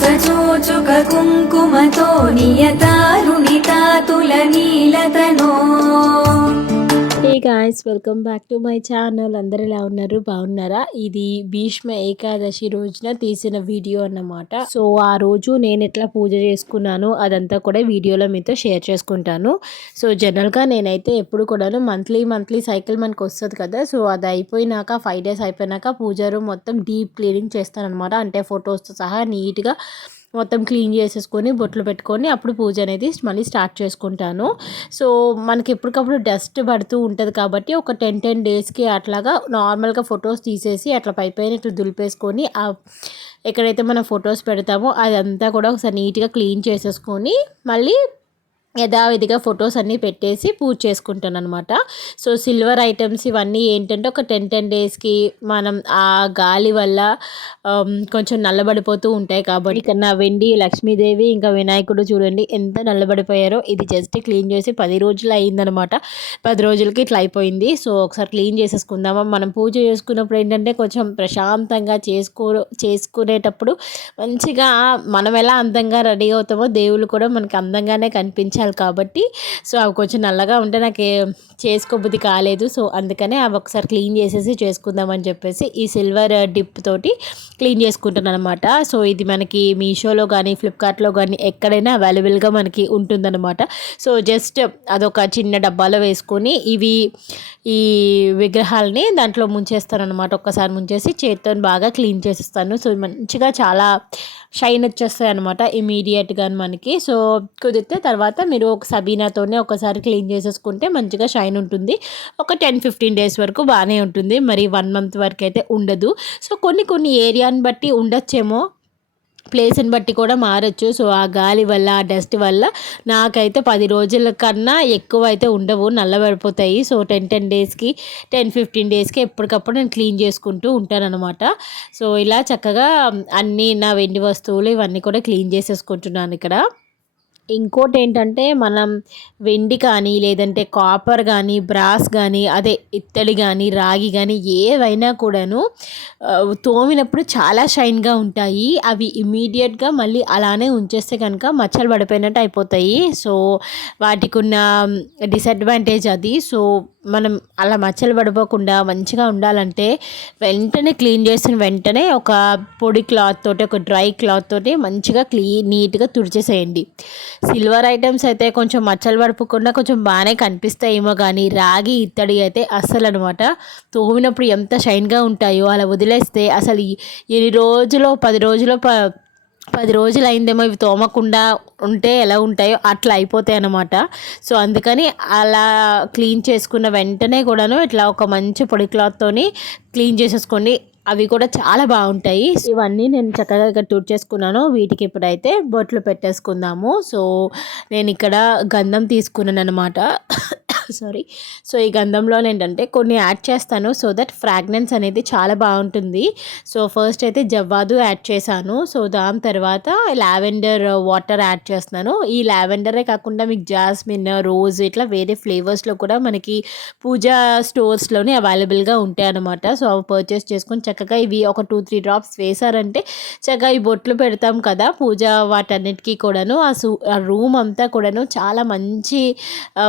చోచుక కుంకుమతో నియతారుణితాతుల నీలతనో. Hey guys, welcome back to my channel. అందరు ఎలా ఉన్నారు? బాగున్నారా? ఇది భీష్మ ఏకాదశి రోజున తీసిన వీడియో అన్నమాట. సో ఆ రోజు నేను ఎట్లా పూజ చేసుకున్నాను అదంతా కూడా వీడియోలో మీతో షేర్ చేసుకుంటాను. సో జనరల్గా నేనైతే ఎప్పుడు కూడా మంత్లీ సైకిల్ మనకు వస్తుంది కదా. సో అది అయిపోయినాక 5 days అయిపోయినాక పూజ రూమ్ మొత్తం డీప్ క్లీనింగ్ చేస్తాను అనమాట. అంటే ఫొటోస్తో సహా నీట్గా మొత్తం క్లీన్ చేసేసుకొని బొట్లు పెట్టుకొని అప్పుడు పూజ అనేది మళ్ళీ స్టార్ట్ చేసుకుంటాను. సో మనకి ఎప్పటికప్పుడు డస్ట్ పడుతూ ఉంటుంది కాబట్టి ఒక 10 daysకి అట్లాగా నార్మల్గా ఫొటోస్ తీసేసి అట్లా పైన ఇట్లా దులిపేసుకొని ఎక్కడైతే మనం ఫొటోస్ పెడతామో అదంతా కూడా ఒకసారి నీట్గా క్లీన్ చేసేసుకొని మళ్ళీ యథావిధిగా ఫొటోస్ అన్నీ పెట్టేసి పూజ చేసుకుంటాను అనమాట. సో సిల్వర్ ఐటమ్స్ ఇవన్నీ ఏంటంటే ఒక 10 daysకి మనం ఆ గాలి వల్ల కొంచెం నల్లబడిపోతూ ఉంటాయి కాబట్టి ఇక్కడ నా వెండి లక్ష్మీదేవి ఇంకా వినాయకుడు చూడండి ఎంత నల్లబడిపోయారో. ఇది జస్ట్ క్లీన్ చేసి 10 రోజులు అయిందనమాట. 10 రోజులకి ఇట్లా అయిపోయింది. సో ఒకసారి క్లీన్ చేసేసుకుందామా. మనం పూజ చేసుకున్నప్పుడు ఏంటంటే కొంచెం ప్రశాంతంగా చేసుకునేటప్పుడు మంచిగా మనం ఎలా అందంగా రెడీ అవుతామో దేవుళ్ళు కూడా మనకి అందంగానే కనిపించాలి కాబట్టి. సో అవి కొంచెం నల్లగా ఉంటే నాకు చేసుకోబుద్ధి కాలేదు. సో అందుకనే అవి ఒకసారి క్లీన్ చేసేసి చేసుకుందామని చెప్పేసి ఈ సిల్వర్ డిప్ తోటి క్లీన్ చేసుకుంటాను అనమాట. సో ఇది మనకి మీషోలో కానీ ఫ్లిప్కార్ట్లో కానీ ఎక్కడైనా అవైలబుల్గా మనకి ఉంటుందన్నమాట. సో జస్ట్ అదొక చిన్న డబ్బాలో వేసుకొని ఈ విగ్రహాలని దాంట్లో ముంచేస్తాను అనమాట. ఒక్కసారి ముంచేసి చేతితో బాగా క్లీన్ చేసేస్తాను. సో మంచిగా చాలా షైన్ వచ్చేస్తాయి అనమాట ఇమీడియట్గా మనకి. సో కుదిరితే తర్వాత మీరు ఒక సబీనాతోనే ఒకసారి క్లీన్ చేసేసుకుంటే మంచిగా షైన్ ఉంటుంది. ఒక 10-15 days వరకు బాగానే ఉంటుంది. మరి 1 month వరకు అయితే ఉండదు. సో కొన్ని ఏరియాని బట్టి ఉండొచ్చేమో, ప్లేస్ని బట్టి కూడా మారచ్చు. సో ఆ గాలి వల్ల ఆ డస్ట్ వల్ల నాకైతే 10 రోజుల కన్నా ఎక్కువ అయితే ఉండవు, నల్లబడిపోతాయి. సో 10 daysకి 10-15 daysకి ఎప్పటికప్పుడు నేను క్లీన్ చేసుకుంటూ ఉంటానన్నమాట. సో ఇలా చక్కగా అన్నీ నా వెండి వస్తువులు ఇవన్నీ కూడా క్లీన్ చేసేసుకుంటున్నాను ఇక్కడ. ఇంకోటి ఏంటంటే మనం వెండి కానీ లేదంటే కాపర్ కానీ బ్రాస్ కానీ అదే ఇత్తడి కానీ రాగి కానీ ఏవైనా కూడాను తోమినప్పుడు చాలా షైన్గా ఉంటాయి. అవి ఇమీడియట్గా మళ్ళీ అలానే ఉంచేస్తే కనుక మచ్చలు పడిపోయినట్టు అయిపోతాయి. సో వాటికి ఉన్న డిసడ్వాంటేజ్ అది. సో మనం అలా మచ్చలు పడిపోకుండా మంచిగా ఉండాలంటే వెంటనే క్లీన్ చేసిన వెంటనే ఒక పొడి క్లాత్ తోటి ఒక డ్రై క్లాత్ తోటి మంచిగా నీట్గా తుడిచేసేయండి. సిల్వర్ ఐటమ్స్ అయితే కొంచెం మచ్చలు పడిపోకుండా కొంచెం బాగానే కనిపిస్తాయేమో కానీ రాగి ఇత్తడి అయితే అస్సలు అనమాట తోమినప్పుడు ఎంత షైన్గా ఉంటాయో అలా వదిలేస్తే అసలు ఎన్ని రోజులో 10 రోజులు అయిందేమో ఇవి తోమకుండా ఉంటే ఎలా ఉంటాయో అట్లా అయిపోతాయి అన్నమాట. సో అందుకని అలా క్లీన్ చేసుకున్న వెంటనే కూడాను ఇట్లా ఒక మంచి పొడి క్లాత్తోని క్లీన్ చేసేసుకోండి. అవి కూడా చాలా బాగుంటాయి. ఇవన్నీ నేను చక్కగా ఇక్కడ తుడిచేసుకున్నాను. వీటికి ఇప్పుడైతే బొట్లు పెట్టేసుకుందాము. సో నేను ఇక్కడ గంధం తీసుకున్నాను అనమాట. సారీ. సో ఈ గంధంలో ఏంటంటే కొన్ని యాడ్ చేస్తాను సో దట్ ఫ్రాగ్రెన్స్ అనేది చాలా బాగుంటుంది. సో ఫస్ట్ అయితే జవ్వాదు యాడ్ చేశాను. సో దాని తర్వాత లావెండర్ వాటర్ యాడ్ చేస్తున్నాను. ఈ లావెండరే కాకుండా మీకు జాస్మిన్, రోజ్ ఇట్లా వేరే ఫ్లేవర్స్లో కూడా మనకి పూజా స్టోర్స్లోనే అవైలబుల్గా ఉంటాయి అన్నమాట. సో అవి పర్చేస్ చేసుకొని చక్కగా ఇవి ఒక 2-3 drops వేసారంటే చక్కగా ఈ బొట్లు పెడతాం కదా పూజ వాటన్నిటికీ కూడాను ఆ రూమ్ అంతా కూడాను చాలా మంచి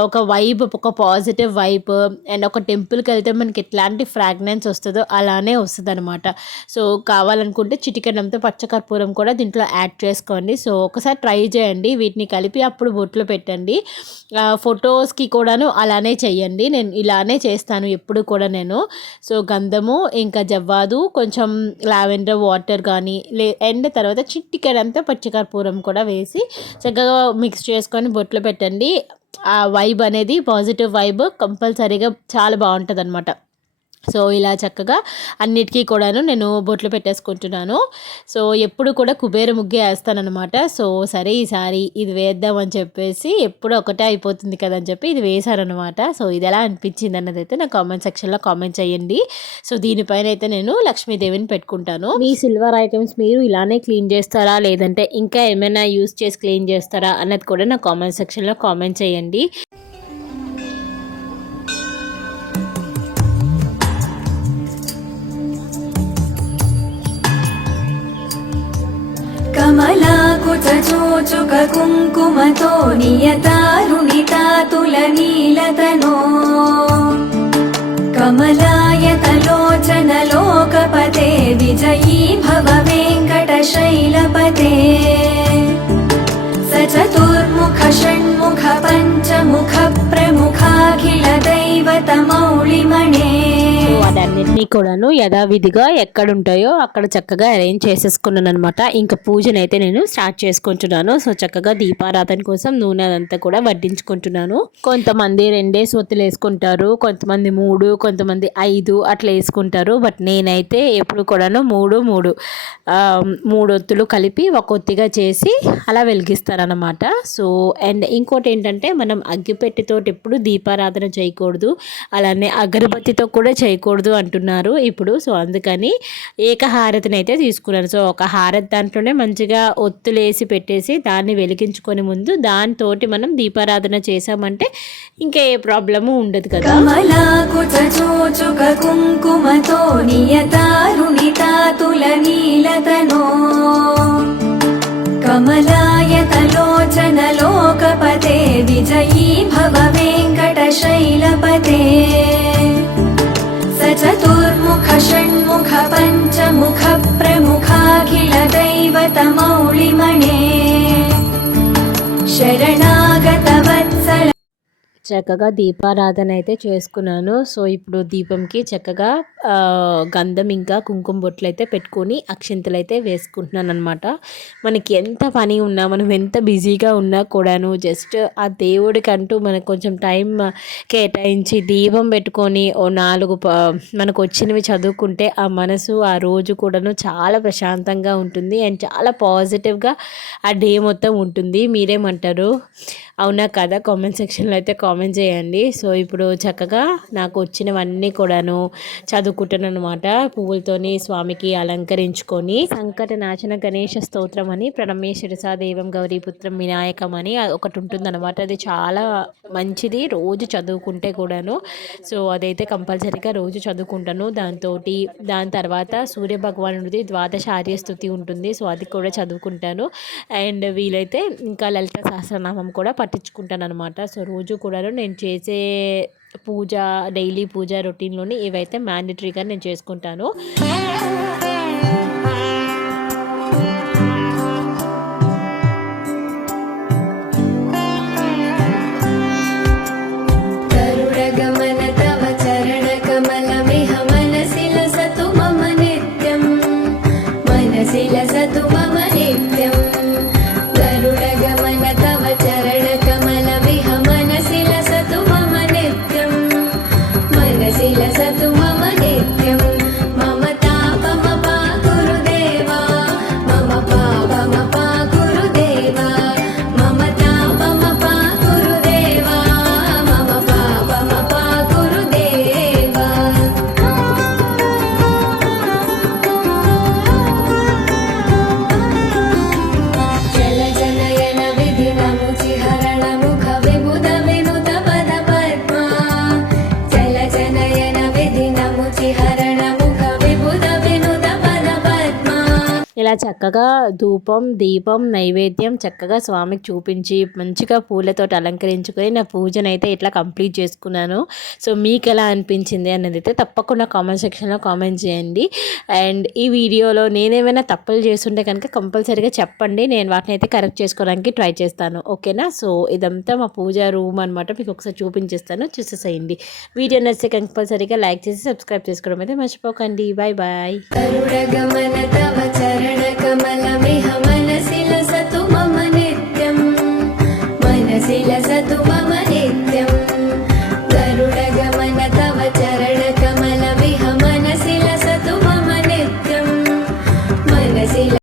ఒక వైబ్, ఒక పాజిటివ్ వైబ్ అండ్ ఒక టెంపుల్కి వెళ్తే మనకి ఎట్లాంటి ఫ్రాగ్రెన్స్ వస్తుందో అలానే వస్తుంది అనమాట. సో కావాలనుకుంటే చిటికెనంత పచ్చకర్పూరం కూడా దీంట్లో యాడ్ చేసుకోండి. సో ఒకసారి ట్రై చేయండి. వీటిని కలిపి అప్పుడు బొట్లు పెట్టండి. ఫొటోస్కి కూడాను అలానే చెయ్యండి. నేను ఇలానే చేస్తాను ఎప్పుడు కూడా నేను. సో గంధము ఇంకా జవ్వాదు కొంచెం లావెండర్ వాటర్ కానీ అండ్ తర్వాత చిటికెనంత పచ్చకర్పూరం కూడా వేసి చక్కగా మిక్స్ చేసుకొని బొట్లు పెట్టండి. ఆ వైబ్ అనేది పాజిటివ్ వైబ్ కంపల్సరీగా చాలా బాగుంటుంది అనమాట. సో ఇలా చక్కగా అన్నిటికీ కూడాను నేను బొట్లు పెట్టేసుకుంటున్నాను. సో ఎప్పుడు కూడా కుబేర ముగ్గే వేస్తానమాట. సో సరే ఈసారి ఇది వేద్దామని చెప్పేసి ఎప్పుడు ఒకటే అయిపోతుంది కదా అని చెప్పి ఇది వేశారనమాట. సో ఇది ఎలా అనిపించింది అన్నది అయితే నా కామెంట్ సెక్షన్లో కామెంట్ చేయండి. సో దీనిపైన అయితే నేను లక్ష్మీదేవిని పెట్టుకుంటాను. మీ సిల్వర్ ఐటమ్స్ మీరు ఇలానే క్లీన్ చేస్తారా లేదంటే ఇంకా ఏమైనా యూస్ చేసి క్లీన్ చేస్తారా అన్నది కూడా నా కామెంట్ సెక్షన్లో కామెంట్ చేయండి. కమల चोचुक कुङ्कुमतो नियतारुणितातुलनीलतनो कमलायतलोचन लोकपते विजयी भव वेङ्कटशैलपते स चतुर्मुख षण्मुख पञ्चमुख प्रमुखाखिल दैवतमौलिमणे అదన్నిటినీ కూడాను యథావిధిగా ఎక్కడ ఉంటాయో అక్కడ చక్కగా అరేంజ్ చేసేసుకున్నాను అనమాట. ఇంకా పూజనైతే నేను స్టార్ట్ చేసుకుంటున్నాను. సో చక్కగా దీపారాధన కోసం నూనె అదంతా కూడా వడ్డించుకుంటున్నాను. కొంతమంది 2 ఒత్తులు వేసుకుంటారు, కొంతమంది 3, కొంతమంది 5 అట్లా వేసుకుంటారు. బట్ నేనైతే ఎప్పుడు కూడాను 3 ఒత్తులు కలిపి ఒక ఒత్తిగా చేసి అలా వెలిగిస్తారనమాట. సో అండ్ ఇంకోటి ఏంటంటే మనం అగ్గిపెట్టితో ఎప్పుడు దీపారాధన చేయకూడదు, అలానే అగరబత్తితో కూడా చేయకూడదు అంటున్నారు ఇప్పుడు. సో అందుకని ఏకహారతిని అయితే తీసుకున్నాను. సో ఒక హారతి దాంట్లోనే మంచిగా ఒత్తులేసి పెట్టేసి దాన్ని వెలిగించుకొని ముందు దానితోటి మనం దీపారాధన చేసామంటే ఇంకా ఏ ప్రాబ్లము ఉండదు కదా. కుంకుమతో నియతారుణితాతులనీలతనో కమలాయతలోచన లోకపతే విజయీ భవ వెంకటశైలపతే स चतुर्मुख षण्मुख पञ्चमुख प्रमुखाखिल दैवतमौलिमणे शरणागतवत्सल చక్కగా దీపారాధన అయితే చేసుకున్నాను. సో ఇప్పుడు దీపంకి చక్కగా గంధం ఇంకా కుంకుమ బొట్లు అయితే పెట్టుకొని అక్షింతలు అయితే వేసుకుంటున్నాను అనమాట. మనకి ఎంత పని ఉన్నా, మనం ఎంత బిజీగా ఉన్నా కూడాను జస్ట్ ఆ దేవుడికంటూ మనకు కొంచెం టైం కేటాయించి దీపం పెట్టుకొని ఓ 4 మనకు వచ్చినవి చదువుకుంటే ఆ మనసు ఆ రోజు కూడాను చాలా ప్రశాంతంగా ఉంటుంది అండ్ చాలా పాజిటివ్గా ఆ డే మొత్తం ఉంటుంది. మీరేమంటారు? అవునా కదా? కామెంట్ సెక్షన్లో అయితే కామెంట్ చేయండి. సో ఇప్పుడు చక్కగా నాకు వచ్చినవన్నీ కూడాను చదువుకుంటాను అనమాట. పువ్వులతోని స్వామికి అలంకరించుకొని సంకట నాశన గణేష స్తోత్రం అని ప్రణమేశ్వరసా దేవం గౌరీపుత్రం వినాయకం అని ఒకటి ఉంటుందన్నమాట. అది చాలా మంచిది రోజు చదువుకుంటే కూడాను. సో అదైతే కంపల్సరీగా రోజు చదువుకుంటాను. దాని తర్వాత సూర్య భగవానుడిది ద్వాదశ ఆర్య స్తుతి ఉంటుంది. సో అది కూడా చదువుకుంటాను. అండ్ వీలైతే ఇంకా లలిత సహస్రనామం కూడా పట్టించుకుంటాను అనమాట. సో రోజు కూడా నేను చేసే పూజ డైలీ పూజ రొటీన్లోని ఇవైతే మ్యాండేటరీగా నేను చేసుకుంటాను. ఇలా చక్కగా ధూపం దీపం నైవేద్యం చక్కగా స్వామికి చూపించి మంచిగా పూలతో అలంకరించుకొని నా పూజనైతే ఇట్లా కంప్లీట్ చేసుకున్నాను. సో మీకు ఎలా అనిపించింది అన్నది అయితే తప్పకుండా కామెంట్ సెక్షన్లో కామెంట్ చేయండి. అండ్ ఈ వీడియోలో నేనేమైనా తప్పులు చేస్తుంటే కనుక కంపల్సరీగా చెప్పండి, నేను వాటిని అయితే కరెక్ట్ చేసుకోవడానికి ట్రై చేస్తాను. ఓకేనా? సో ఇదంతా మా పూజ రూమ్ అనమాట. మీకు ఒకసారి చూపించేస్తాను, చూసేసేయండి. వీడియో నచ్చితే కంపల్సరీగా లైక్ చేసి సబ్స్క్రైబ్ చేసుకోవడం అయితే మర్చిపోకండి. Bye bye. कमलमिह मनसि लसतु मम नित्यं मनसि लसतु मम नित्यम्